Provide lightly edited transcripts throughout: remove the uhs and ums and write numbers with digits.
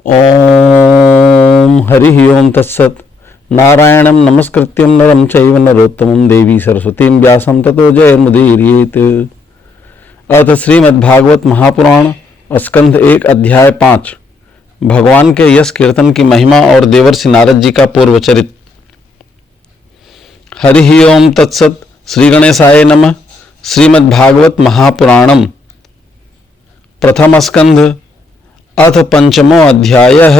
ओम हरि ओम तत्सत। नारायणं नमस्कृत्यं नरं चैव नरोत्तमं देवी सरस्वतीं व्यासं ततो जयमुदीरयेत्। अथ श्रीमद्भागवत महापुराण स्कंध 1 अध्याय 5 भगवान के यश कीर्तन की महिमा और देवर्षि नारद जी का पूर्व चरित। हरि ओम तत्सत। श्री गणेशाय नमः। श्रीमद्भागवत महापुराणम प्रथम स्कंध अथ पंचमो अध्यायः।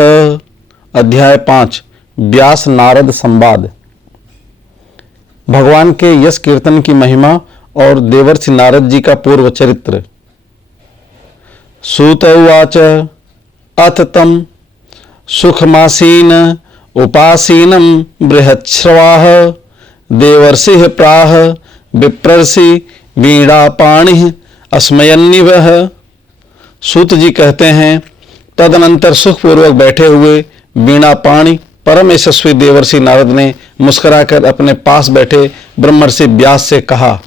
अध्याय 5 व्यास नारद संवाद। भगवान के यश कीर्तन की महिमा और देवर्षि नारद जी का पूर्व चरित्र। सूत उवाच अथ तम सुखमासीन उपासीनं बृहच्छ्रवाः देवर्षिः प्राह विप्रर्षि वीणापाणिः अस्मयन्निवः। सूत जी कहते हैं, तदनंतर सुखपूर्वक बैठे हुए वीणापाणि परम यशस्वी देवर्षि नारद ने मुस्कुराकर अपने पास बैठे ब्रह्मर्षि व्यास से कहा।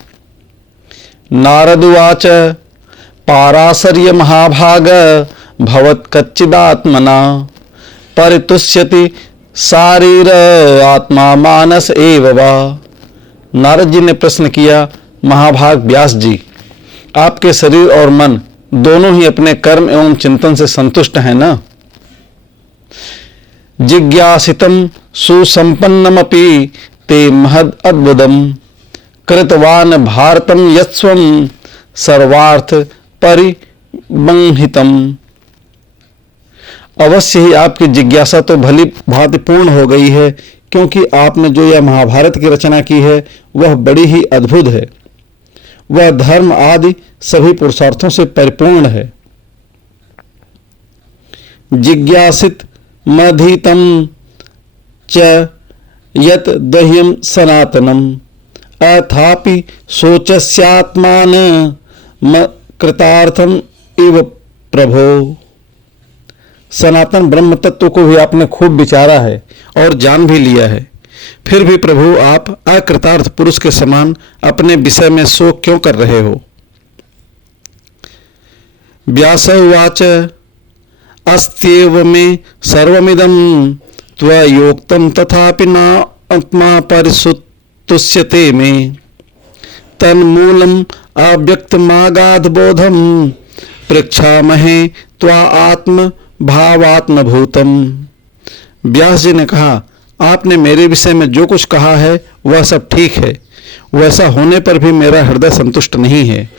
नारदुवाच पाराशर्य महाभाग भवत्कच्चिदात्मना परितुष्यति शारीर आत्मा मानस एव वा। नारद जी ने प्रश्न किया, महाभाग व्यास जी, आपके शरीर और मन दोनों ही अपने कर्म एवं चिंतन से संतुष्ट हैं ना? जिज्ञासितम सुसंपन्नमपि ते महद अद्भुतम कृतवान भारतम यत्स्वम सर्वार्थ परिबंहितम। अवश्य ही आपकी जिज्ञासा तो भली भांति पूर्ण हो गई है, क्योंकि आपने जो यह महाभारत की रचना की है वह बड़ी ही अद्भुत है। वह धर्म आदि सभी पुरुषार्थों से परिपूर्ण है। जिज्ञासित मधीतम च यत दह्यम सनातनम अथापि शोचस्यात्मान कृतार्थम इव प्रभो। सनातन ब्रह्म तत्व को भी आपने खूब विचारा है और जान भी लिया है, फिर भी प्रभु आप अकृतार्थ पुरुष के समान अपने विषय में शोक क्यों कर रहे हो? व्यास उवाच अस्त्येव मे सर्वमिदं त्वयोक्तं तथापि न आत्मा परिसुतुष्यते मे तन्मूलम् अव्यक्तमागाध बोधं पृच्छामहे त्वा आत्म भावात्मभूतम। व्यास जी ने कहा, आपने मेरे विषय में जो कुछ कहा है वह सब ठीक है, वैसा होने पर भी मेरा हृदय संतुष्ट नहीं है।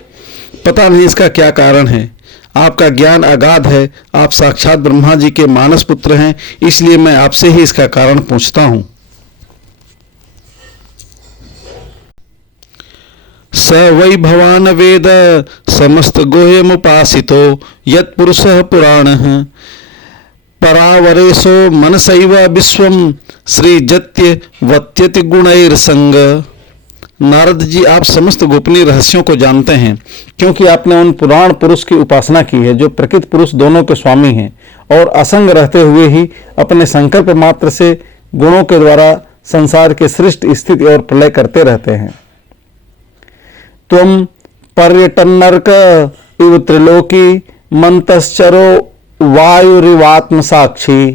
पता नहीं इसका क्या कारण है। आपका ज्ञान अगाध है, आप साक्षात ब्रह्मा जी के मानस पुत्र हैं, इसलिए मैं आपसे ही इसका कारण पूछता हूं। स वै भवान वेद समस्त गुह्यमुपासितो यत्पुरुषः पुराणः परावरेशो मनसैव विश्वम सृजत्य वत्यति गुणैर्संग। नारद जी, आप समस्त गोपनीय रहस्यों को जानते हैं, क्योंकि आपने उन पुराण पुरुष की उपासना की है जो प्रकृत पुरुष दोनों के स्वामी हैं और असंग रहते हुए ही अपने संकल्प मात्र से गुणों के द्वारा संसार के सृष्टि स्थिति और प्रलय करते रहते हैं। त्वं पर्यटन्नर्क इव त्रिलोकी मंतश्चरो वायुरिवात्म साक्षी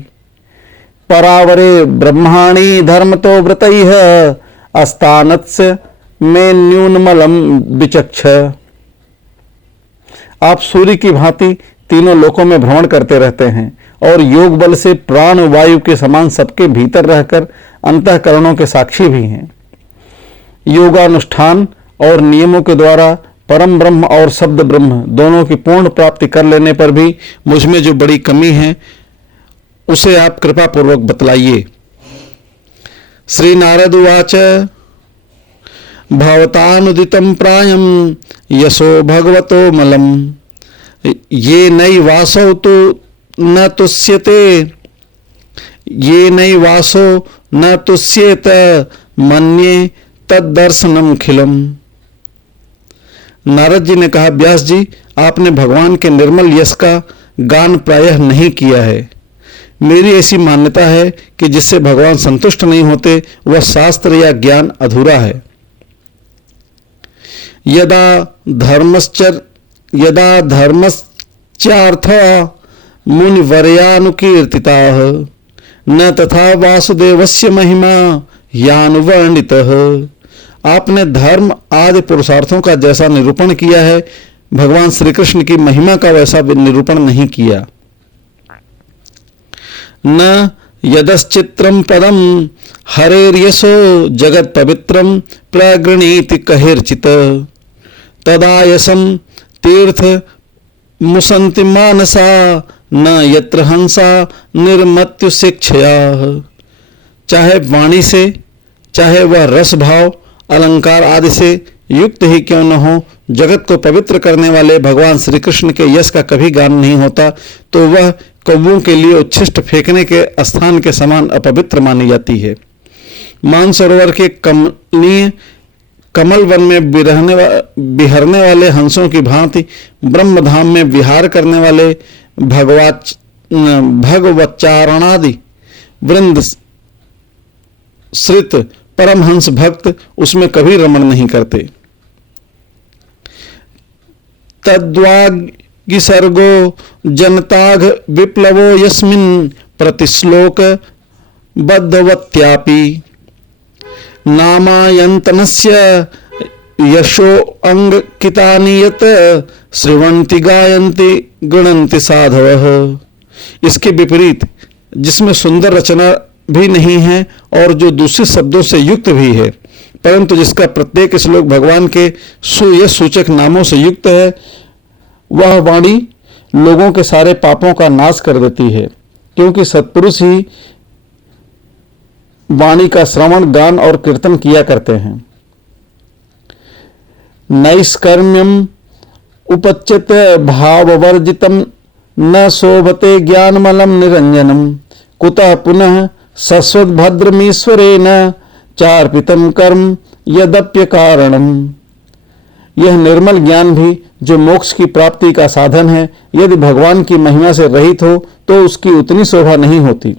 परावरे ब्रह्माणि धर्मतो व्रतैः अस्तानत्स्य में न्यूनमलम विचक्ष। आप सूर्य की भांति तीनों लोकों में भ्रमण करते रहते हैं और योग बल से प्राण वायु के समान सबके भीतर रहकर अंतःकरणों के साक्षी भी हैं। योगानुष्ठान और नियमों के द्वारा परम ब्रह्म और शब्द ब्रह्म दोनों की पूर्ण प्राप्ति कर लेने पर भी मुझ में जो बड़ी कमी है उसे आप कृपा पूर्वक बतलाइए। श्री नारद उवाच भवतानुदितं प्रायं यशो भगवतो मलम ये नई वासो तो न तुष्यते ये नई वासो न तुष्येत मन्ये तद्दर्शनम खिलम। नारद जी ने कहा, व्यास जी, आपने भगवान के निर्मल यश का गान प्रायः नहीं किया है। मेरी ऐसी मान्यता है कि जिससे भगवान संतुष्ट नहीं होते वह शास्त्र या ज्ञान अधूरा है। यदा धर्मश्चार्थ मुनिवर्यानुकीर्तिताः न तथा वासुदेवस्य महिमा यानुवर्णितः। आपने धर्म आदि पुरुषार्थों का जैसा निरूपण किया है, भगवान श्री कृष्ण की महिमा का वैसा निरूपण नहीं किया। न यदश्चित्रम पदम हरेर्यशो जगत पवित्रम प्रगृणीति कहिर्चित तदायसम तीर्थ मुसंति मानसा न यत्र हंसा निर्मत्यु शिक्षया। चाहे वाणी से, चाहे वह रस भाव अलंकार आदि से युक्त ही क्यों न हो, जगत को पवित्र करने वाले भगवान श्री कृष्ण के यश का कभी गान नहीं होता, तो वह कौवों के लिए उच्छिष्ट फेंकने के स्थान के समान अपवित्र मानी जाती है। मानसरोवर के कमनीय कमल वन में बिहरने वाले हंसों की भांति ब्रह्मधाम में विहार करने वाले भगवच्चारणादि वृंद श्रित परमहंस भक्त उसमें कभी रमण नहीं करते। तद्वागिसर्गो जनताघ विप्लवो यस्मिन् प्रतिश्लोक बद्धवत्यापि नामायन्तनस्य यशो अंगकितानि यत् श्रवन्ति गायन्ति गृणन्ति साधवः। इसके विपरीत, जिसमें सुंदर रचना भी नहीं है और जो दूसरे शब्दों से युक्त भी है, परंतु जिसका प्रत्येक श्लोक भगवान के सुयश सूचक नामों से युक्त है, वह वाणी लोगों के सारे पापों का नाश कर देती है, क्योंकि सत्पुरुष ही वाणी का श्रवण, गान और कीर्तन किया करते हैं। नैष्कर्म्यम उपच्यत भाववर्जितम न शोभते ज्ञानमलम निरंजनम कुतः पुनः सस्वद्भद्रमीश्वरेण चार्पितम कर्म यदप्य कारणम। यह निर्मल ज्ञान भी, जो मोक्ष की प्राप्ति का साधन है, यदि भगवान की महिमा से रहित हो तो उसकी उतनी शोभा नहीं होती।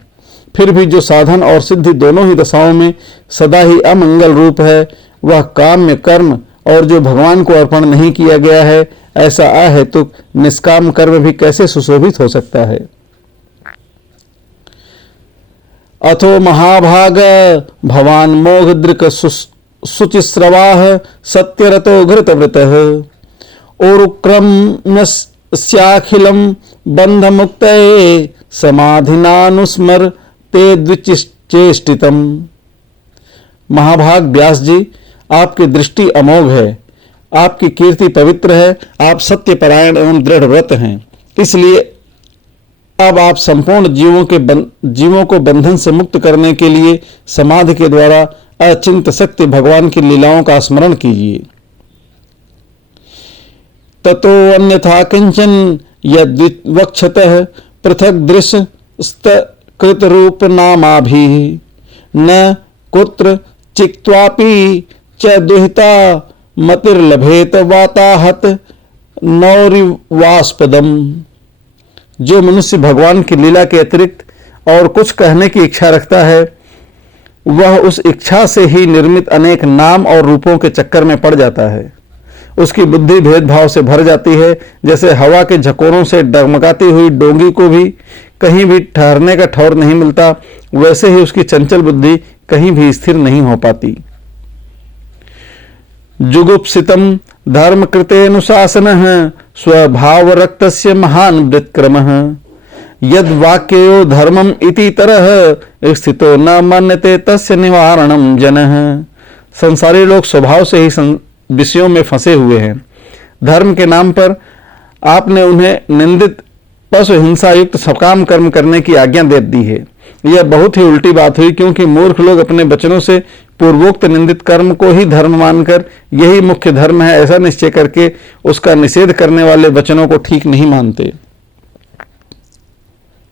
फिर भी जो साधन और सिद्धि दोनों ही दशाओं में सदा ही अमंगल रूप है, वह काम्य कर्म और जो भगवान को अर्पण नहीं किया गया है, ऐसा अहेतुक निष्काम कर्म भी कैसे सुशोभित हो सकता है। अथो महाभाग भवान मोघदृक शुचिस्रवाः सत्यरतो घृतवृतः ओरुक्रम्यस्याखिलं बन्धमुक्तये समाधिनानुस्मर ते द्विचेष्टितम। महाभाग व्यास जी, आपकी दृष्टि अमोघ है, आपकी कीर्ति पवित्र है, आप सत्यपरायण एवं दृढ़ व्रत हैं, इसलिए अब आप संपूर्ण जीवों को बंधन से मुक्त करने के लिए समाधि के द्वारा अचिंत शक्ति भगवान की लीलाओं का स्मरण कीजिए। ततो अन्यथा किंचन यद्वक्षतः पृथक दृश्य कृत रूप नामाभि न कुत्र चिक्त्वापि च दुहिता मतिर्लभेत वाताहत नौरिवास्पदम। जो मनुष्य भगवान की लीला के अतिरिक्त और कुछ कहने की इच्छा रखता है, वह उस इच्छा से ही निर्मित अनेक नाम और रूपों के चक्कर में पड़ जाता है। उसकी बुद्धि भेदभाव से भर जाती है। जैसे हवा के झकोरों से डगमगाती हुई डोंगी को भी कहीं भी ठहरने का ठौर नहीं मिलता, वैसे ही उसकी चंचल बुद्धि कहीं भी स्थिर नहीं हो पाती। जुगुप्सितम धर्म कृतेनुशासनः स्वभाव रक्तस्य महान वृत्क्रमः यद वाक्यो धर्मम इति तरह स्थितो न मन्यते तस्य निवारणम जनः। संसारी लोग स्वभाव से ही विषयों में फंसे हुए हैं। धर्म के नाम पर आपने उन्हें निंदित पशु हिंसा युक्त सकाम कर्म करने की आज्ञा दे दी है। यह बहुत ही उल्टी बात हुई, क्योंकि मूर्ख लोग अपने वचनों से पूर्वोक्त निंदित कर्म को ही धर्म मानकर यही मुख्य धर्म है ऐसा निश्चय करके उसका निषेध करने वाले वचनों को ठीक नहीं मानते।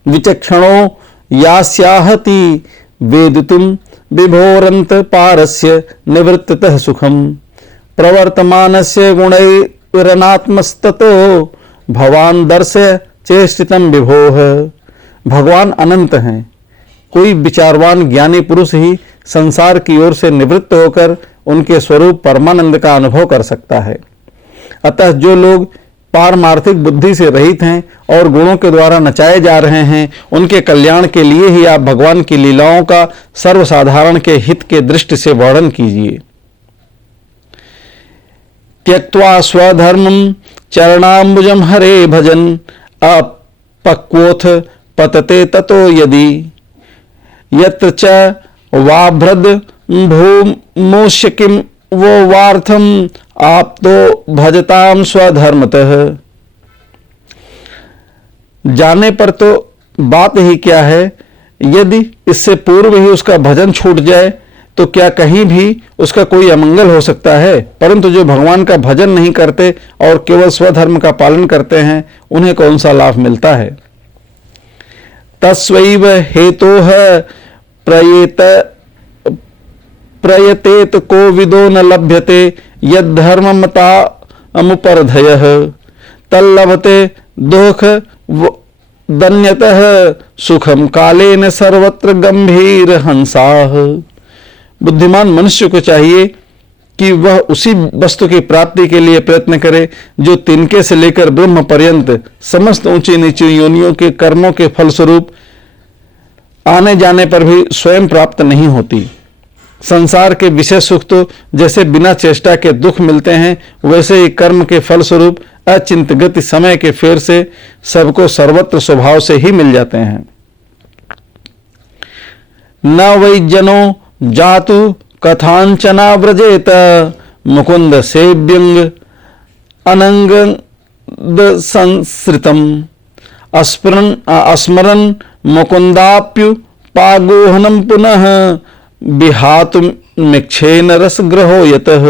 विचक्षणो यास्याहति वेदितुम विभोरंत पारस्य निवृत्ततः सुखम प्रवर्तमानस्य गुणैरनात्मस्ततो भवान दर्शय चेष्टितम विभोः। भगवान अनंत हैं। कोई विचारवान ज्ञानी पुरुष ही संसार की ओर से निवृत्त होकर उनके स्वरूप परमानंद का अनुभव कर सकता है। अतः जो लोग पारमार्थिक बुद्धि से रहित हैं और गुणों के द्वारा नचाए जा रहे हैं, उनके कल्याण के लिए ही आप भगवान की लीलाओं का सर्वसाधारण के हित के दृष्टि से वर्णन कीजिए। त्यक्त्वा स्वधर्मं चरणाम्बुजं हरे भजन अपक्वोथ पतते ततो यदि यत्र च वाभ्रद भूमोष्य किम वो वार्थम आप तो भजताम स्वधर्मतः। जाने पर तो बात ही क्या है, यदि इससे पूर्व ही उसका भजन छूट जाए तो क्या कहीं भी उसका कोई अमंगल हो सकता है। परंतु जो भगवान का भजन नहीं करते और केवल स्वधर्म का पालन करते हैं, उन्हें कौन सा लाभ मिलता है। तस्वैव हेतोः प्रयतेत को विदो न लभ्यते यद्धर्ममता अमुपरधयः तल्लभते दुःख दन्यतः सुखम कालेन सर्वत्र गंभीर हंसाः। बुद्धिमान मनुष्य को चाहिए कि वह उसी वस्तु की प्राप्ति के लिए प्रयत्न करे जो तिनके से लेकर ब्रह्म पर्यंत समस्त ऊंची नीची योनियों के कर्मों के फलस्वरूप आने जाने पर भी स्वयं प्राप्त नहीं होती। संसार के विषय सुख तो जैसे बिना चेष्टा के दुख मिलते हैं, वैसे ही कर्म के फलस्वरूप अचिंत गति समय के फेर से सबको सर्वत्र स्वभाव से ही मिल जाते हैं। न वै जनो जातु कथांचना व्रजेत मुकुंद सेव्यंग अनंग संसृतम अस्मरन मुकुंदाप्युपागोहनम पुनः विहातुमिक्षेन रसग्रहो यतः।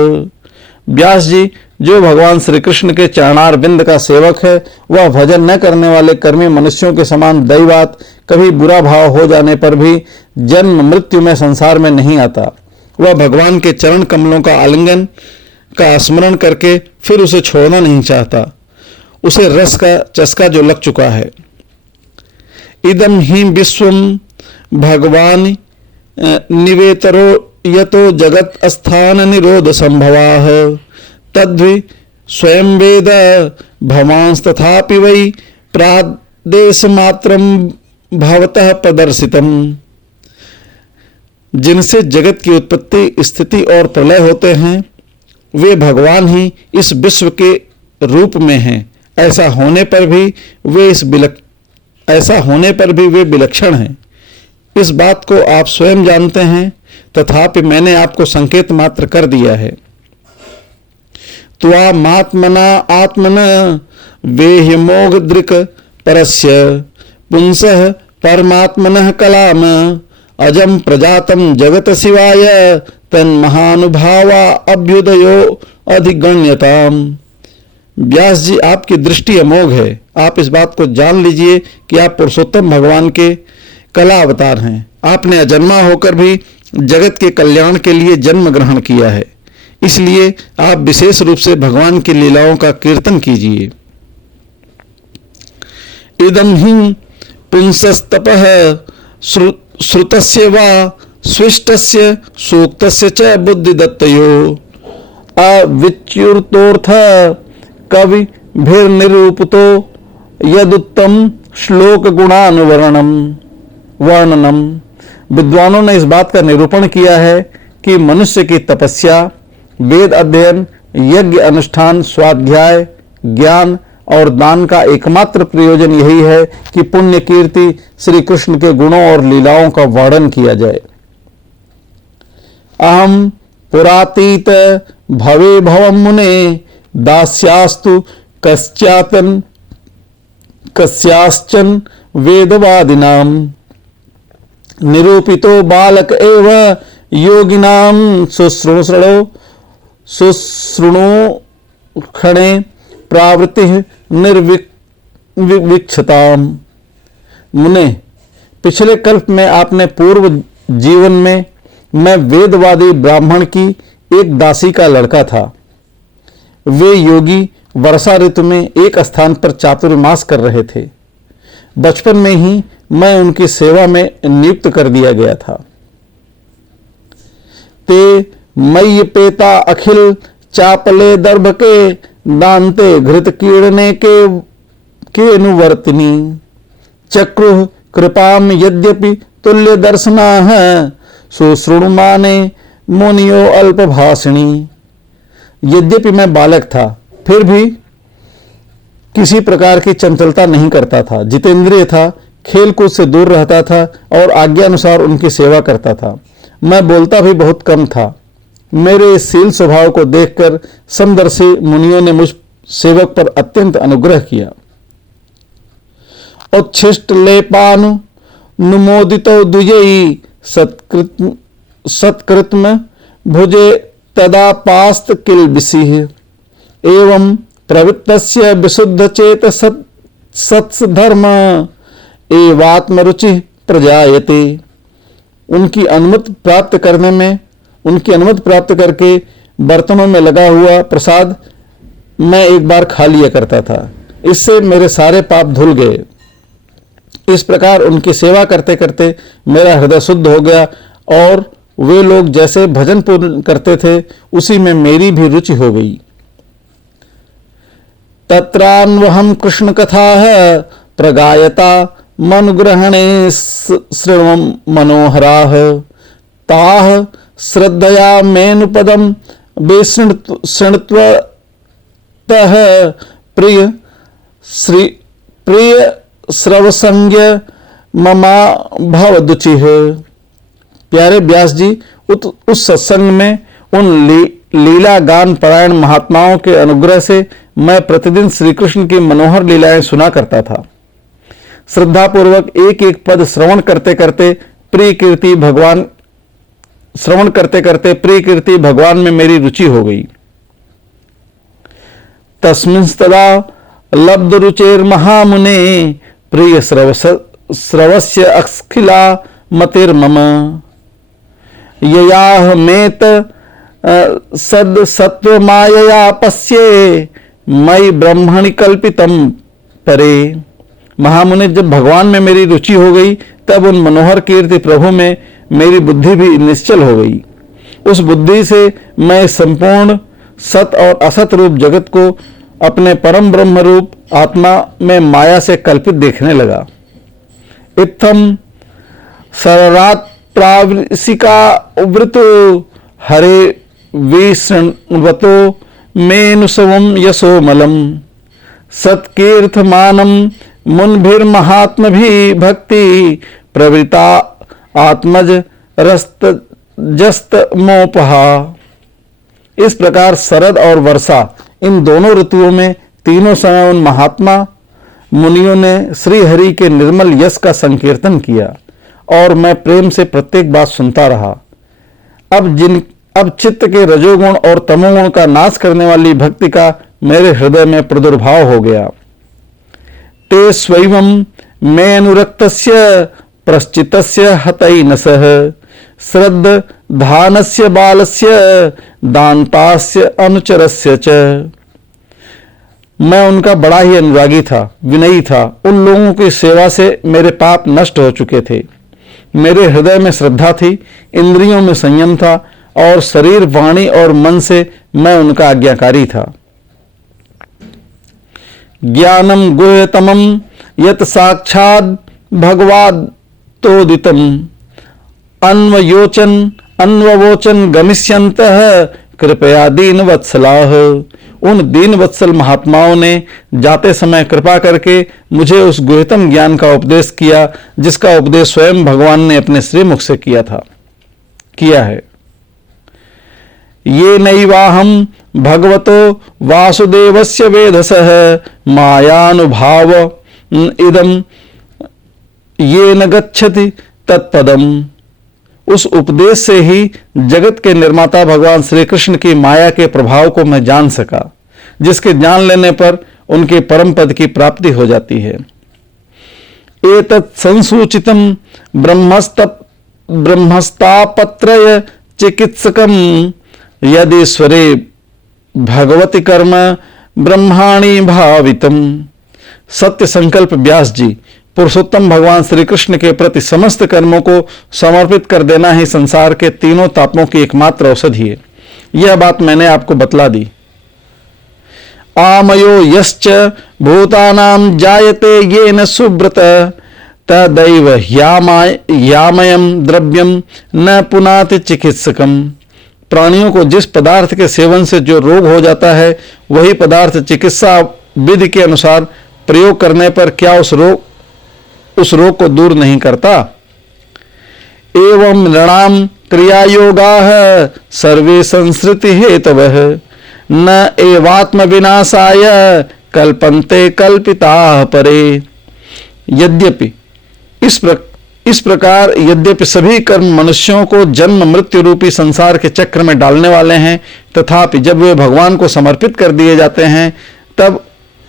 व्यास जी, जो भगवान श्री कृष्ण के चरणार बिंद का सेवक है, वह भजन न करने वाले कर्मी मनुष्यों के समान दैवात कभी बुरा भाव हो जाने पर भी जन्म मृत्यु में संसार में नहीं आता। वह भगवान के चरण कमलों का आलिंगन का स्मरण करके फिर उसे छोड़ना नहीं चाहता। उसे रस का चस्का जो लग चुका है। इदम ही विश्वम भगवान निवेतरो यतो जगत स्थान निरोध संभवाः तद्वि स्वयं वेद भवांस्तथापि वै प्रादेश मात्रम भवतः प्रदर्शितम। जिनसे जगत की उत्पत्ति, स्थिति और प्रलय होते हैं, वे भगवान ही इस विश्व के रूप में हैं। ऐसा होने पर भी वे विलक्षण हैं। इस बात को आप स्वयं जानते हैं, तथापि मैंने आपको संकेत मात्र कर दिया है। त्वामात्मना आत्मन वेह्यमोघ दृक् परस्य पुंसः परमात्मनः कलाम अजम प्रजातम जगत शिवाय तन्महानुभावा अभ्युदयो अधिगण्यताम। व्यास जी, आपकी दृष्टि अमोघ है। आप इस बात को जान लीजिए कि आप पुरुषोत्तम भगवान के कला अवतार हैं। आपने अजन्मा होकर भी जगत के कल्याण के लिए जन्म ग्रहण किया है, इसलिए आप विशेष रूप से भगवान की लीलाओं का कीर्तन कीजिए। इदं हि पुंसस्तपः श्रुतस्य वा स्विष्टस्य सूक्तस्य च बुद्धिदत्तयो अविच्युतोऽर्थ कविभिर्निरूपितो यदुत्तम श्लोक गुणानुवर्णनम। विद्वानों ने इस बात का निरूपण किया है कि मनुष्य की तपस्या, वेद अध्ययन, यज्ञ अनुष्ठान, स्वाध्याय, ज्ञान और दान का एकमात्र प्रयोजन यही है कि पुण्य कीर्ति श्री कृष्ण के गुणों और लीलाओं का वर्णन किया जाए। अहम पुरातीत भवे भवम मुने दास्यास्तु कस्याश्चन वेदवादिनाम निरूपितो बालक एव योगिनाम शुश्रूषणो क्षणे प्रावृत्ति निर्विक्षताम। मुने, पिछले कल्प में आपने पूर्व जीवन में मैं वेदवादी ब्राह्मण की एक दासी का लड़का था। वे योगी वर्षा ऋतु में एक स्थान पर चातुर्मास कर रहे थे। बचपन में ही मैं उनकी सेवा में नियुक्त कर दिया गया था। ते मय्य पेता अखिल चापले दर्भ के दान्ते घृत कीर्णे के अनुवर्तिनी चक्रुः कृपाम यद्यपि तुल्य दर्शनाः सुश्रुणुमाने मुनियो अल्पभाषिणी। यद्यपि मैं बालक था, फिर भी किसी प्रकार की चंचलता नहीं करता था, जितेंद्रिय था, खेल कूद से दूर रहता था और आज्ञा अनुसार उनकी सेवा करता था। मैं बोलता भी बहुत कम था। मेरे इस शील स्वभाव को देखकर समदर्शी मुनियों ने मुझ सेवक पर अत्यंत अनुग्रह किया। उच्छिष्ट लेपानु नुमोदितो द्विजयी सत्कृत्म भुजे तदा पास्त किल्बिषिः एवं प्रवृत्तस्य विशुद्ध चेत सत्सधर्म एवात्मरुचि प्रजायते। उनकी अनुमति प्राप्त करके बर्तनों में लगा हुआ प्रसाद मैं एक बार खा लिया करता था। इससे मेरे सारे पाप धुल गए। इस प्रकार उनकी सेवा करते करते मेरा हृदय शुद्ध हो गया और वे लोग जैसे भजन पूर्ण करते थे उसी में मेरी भी रुचि हो गई। तत्रान्वहं कृष्ण कथा है प्रगायता मनुग्रहणे श्रवण मनोहराः ताः श्रद्धया मेनुपदम विशृण्वतः प्रिय श्रवसंज्ञ ममा भवदुचिः। प्यारे व्यास जी, उस सत्संग में उन लीला गान परायण महात्माओं के अनुग्रह से मैं प्रतिदिन श्री कृष्ण की मनोहर लीलाएं सुना करता था। श्रद्धापूर्वक एक एक पद श्रवण करते करते प्रिय कीर्ति भगवान में मेरी रुचि हो गई। तस्मिंस्तदा लब्ध रुचेर महामुने प्रिय श्रवस्य अखिला मतिर्मम ययाह मेत सद सत्व मायया पश्ये मई ब्रह्मणि कल्पितम परे। महामुनि, जब भगवान में मेरी रुचि हो गई तब उन मनोहर कीर्ति प्रभु में मेरी बुद्धि भी निश्चल हो गई। उस बुद्धि से मैं संपूर्ण सत और असत रूप जगत को अपने परम ब्रह्म रूप आत्मा में माया से कल्पित देखने लगा। इत्थम सररात प्रावसिका वृतो हरे विष्णुवतो मेनुसवम यशोमलम सत्कीर्थमानम मुनिभिर्महात्मभि भक्ति प्रवृत्ता आत्मज रस्तजस्त मोपहा। इस प्रकार शरद और वर्षा, इन दोनों ऋतुओं में तीनों समय उन महात्मा मुनियों ने श्री हरि के निर्मल यश का संकीर्तन किया और मैं प्रेम से प्रत्येक बात सुनता रहा। अब चित्त के रजोगुण और तमोगुण का नाश करने वाली भक्ति का मेरे हृदय में प्रादुर्भाव हो गया। ते स्वयं मे अनुरक्तस्य प्रश्चितस्य हतैनसः श्रद्ध धानस्य बालस्य दान्तास्य अनुचरस्य च। मैं उनका बड़ा ही अनुरागी था, विनयी था। उन लोगों की सेवा से मेरे पाप नष्ट हो चुके थे। मेरे हृदय में श्रद्धा थी, इंद्रियों में संयम था और शरीर, वाणी और मन से मैं उनका आज्ञाकारी था। ज्ञानम गुह्यतमम यत साक्षात् भगवतोदितम अन्ववोचन गमिष्यन्तः कृपया दीनवत्सलाः। उन दीनवत्सल महात्माओं ने जाते समय कृपा करके मुझे उस गुह्यतम ज्ञान का उपदेश किया जिसका उपदेश स्वयं भगवान ने अपने श्रीमुख से किया है। ये नैवाहम भगवतो वासुदेवस्य वेधसः मायानुभाव इदम ये न गच्छति तत्पदम। उस उपदेश से ही जगत के निर्माता भगवान श्री कृष्ण की माया के प्रभाव को मैं जान सका, जिसके जान लेने पर उनके परम पद की प्राप्ति हो जाती है। एतत् संसूचितम ब्रह्मस्तापत्रय चिकित्सकम यदीश्वरे भगवती कर्म ब्रह्माणि भावितम। सत्य संकल्प व्यास जी, पुरुषोत्तम भगवान श्री कृष्ण के प्रति समस्त कर्मों को समर्पित कर देना ही संसार के तीनों तापों की एकमात्र औषधि है। यह बात मैंने आपको बतला दी। आमयो यश्च भूतानां जायते येन सुब्रत तदैव यामयं द्रव्यम न पुनाति चिकित्सकम। प्राणियों को जिस पदार्थ के सेवन से जो रोग हो जाता है, वही पदार्थ चिकित्सा विधि के अनुसार प्रयोग करने पर क्या उस रोग को दूर नहीं करता। एवं नृणाम क्रिया योगाः सर्वे संसृति हेतवः न एवात्म विनाशाय कल्पन्ते कल्पिताः परे। यद्यपि इस प्रकार यद्यपि सभी कर्म मनुष्यों को जन्म मृत्यु रूपी संसार के चक्र में डालने वाले हैं, तथापि जब वे भगवान को समर्पित कर दिए जाते हैं तब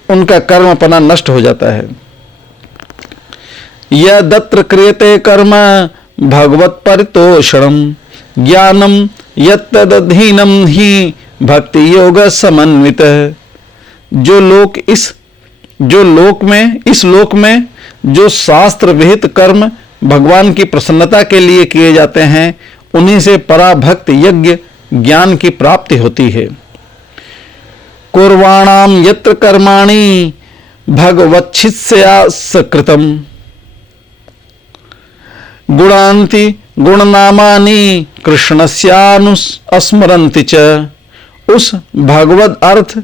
उनका कर्मपना नष्ट हो जाता है। यदत्र क्रियते कर्म भगवत परितोषणम ज्ञानम यत्तदधीनम ही भक्ति योग समन्वित। इस लोक में जो शास्त्र विहित कर्म भगवान की प्रसन्नता के लिए किए जाते हैं, उन्हीं से पराभक्त यज्ञ ज्ञान की प्राप्ति होती है। कुर्वाणाम यत्र कर्माणि भगवच्छिष्या सकृतम गुणान्ति गुणनामानि कृष्णस्यानुस्मरन्ति च। उस भगवद अर्थ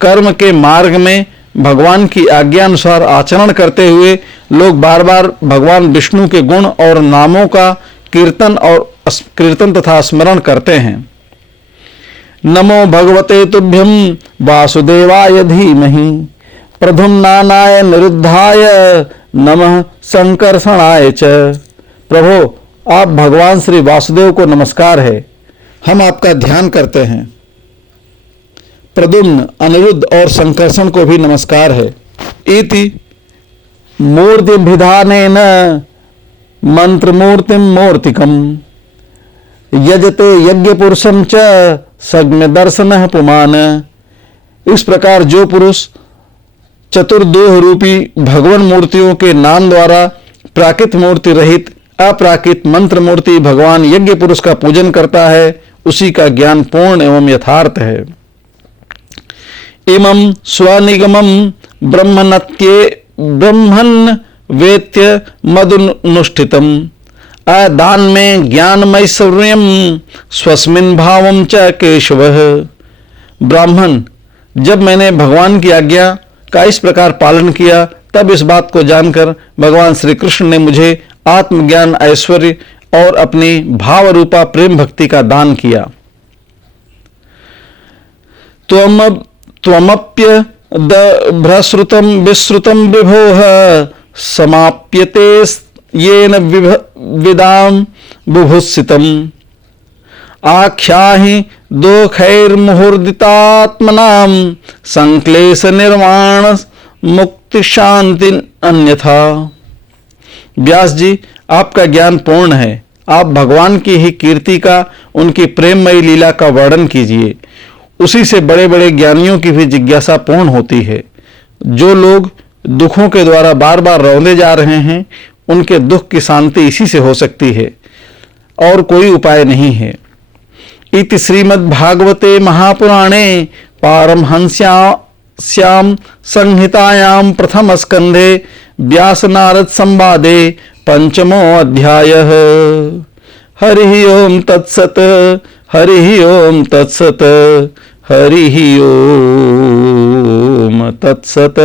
कर्म के मार्ग में भगवान की आज्ञा अनुसार आचरण करते हुए लोग बार बार भगवान विष्णु के गुण और नामों का कीर्तन तथा स्मरण करते हैं। नमो भगवते तुभ्यं वासुदेवाय धीमहि प्रद्युम्नाय निरुद्धाय नमः संकर्षणाय च। प्रभो, आप भगवान श्री वासुदेव को नमस्कार है, हम आपका ध्यान करते हैं। प्रद्युम्न, अनिरुद्ध और संकर्षण को भी नमस्कार है। इति मूर्तिभिधानेन मंत्रमूर्तिम मूर्तिकम यजते यज्ञ पुरुषम च सग्न दर्शनः पुमान। इस प्रकार जो पुरुष चतुर्दोह रूपी भगवान मूर्तियों के नाम द्वारा प्राकृत मूर्ति रहित अप्राकृत मंत्र मूर्ति भगवान यज्ञ पुरुष का पूजन करता है, उसी का ज्ञान पूर्ण एवं यथार्थ है। इमं स्वनिगमं ब्रह्मन् वेत्य मदुनुष्ठितम् अदान में ज्ञानमैश्वर्यं स्वस्मिन् भावं च केशवः। ब्राह्मण, जब मैंने भगवान की आज्ञा का इस प्रकार पालन किया, तब इस बात को जानकर भगवान श्री कृष्ण ने मुझे आत्मज्ञान, ऐश्वर्य और अपनी भाव रूपा प्रेम भक्ति का दान किया। त्वमप्य भ्रश्रुतं विश्रुतं विभोः समाप्यते येन विदाम बुभुत्सितम् आख्याहि दोखैर्मुहुर्दितात्मनां संक्लेश निर्वाण मुक्ति शांति अन्यथा। व्यास जी, आपका ज्ञान पूर्ण है, आप भगवान की ही कीर्ति का, उनकी प्रेममयी लीला का वर्णन कीजिए। उसी से बड़े बड़े ज्ञानियों की भी जिज्ञासा पूर्ण होती है। जो लोग दुखों के द्वारा बार बार रौंदे जा रहे हैं, उनके दुख की शांति इसी से हो सकती है और कोई उपाय नहीं है। इति श्रीमद्भागवते महापुराणे पारमहंस्यां संहितायां प्रथम स्कंधे व्यास नारद संवादे पंचमो अध्यायः। हरि ओम तत्सत, हरि ओम तत्सत, हरि ओम तत्सत।